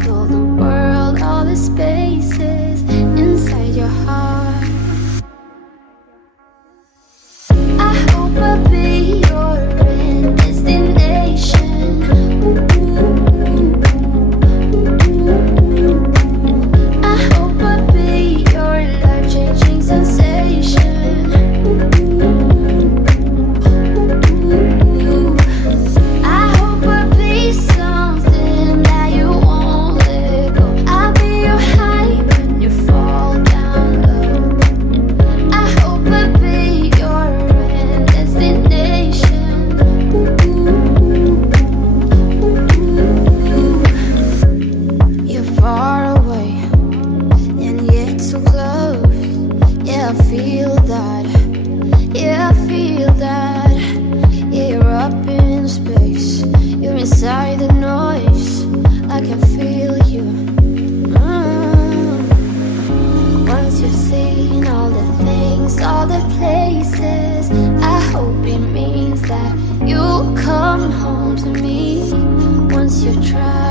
travel the world, all the spaces inside your heart. I hope I'll be your end destination. I hope I'll be your life-changing sensation. I hope I'll be something that you won't let go. I'll be your high when you fall down low. I hope I'll be your end destination. You're far away and yet so close. Yeah, I feel that. Yeah, I feel that. Yeah, you're up in space. You're inside the noise. I can feel you. Once you've seen all the things, all the places, I hope it means that you'll come home to me. Once you've tried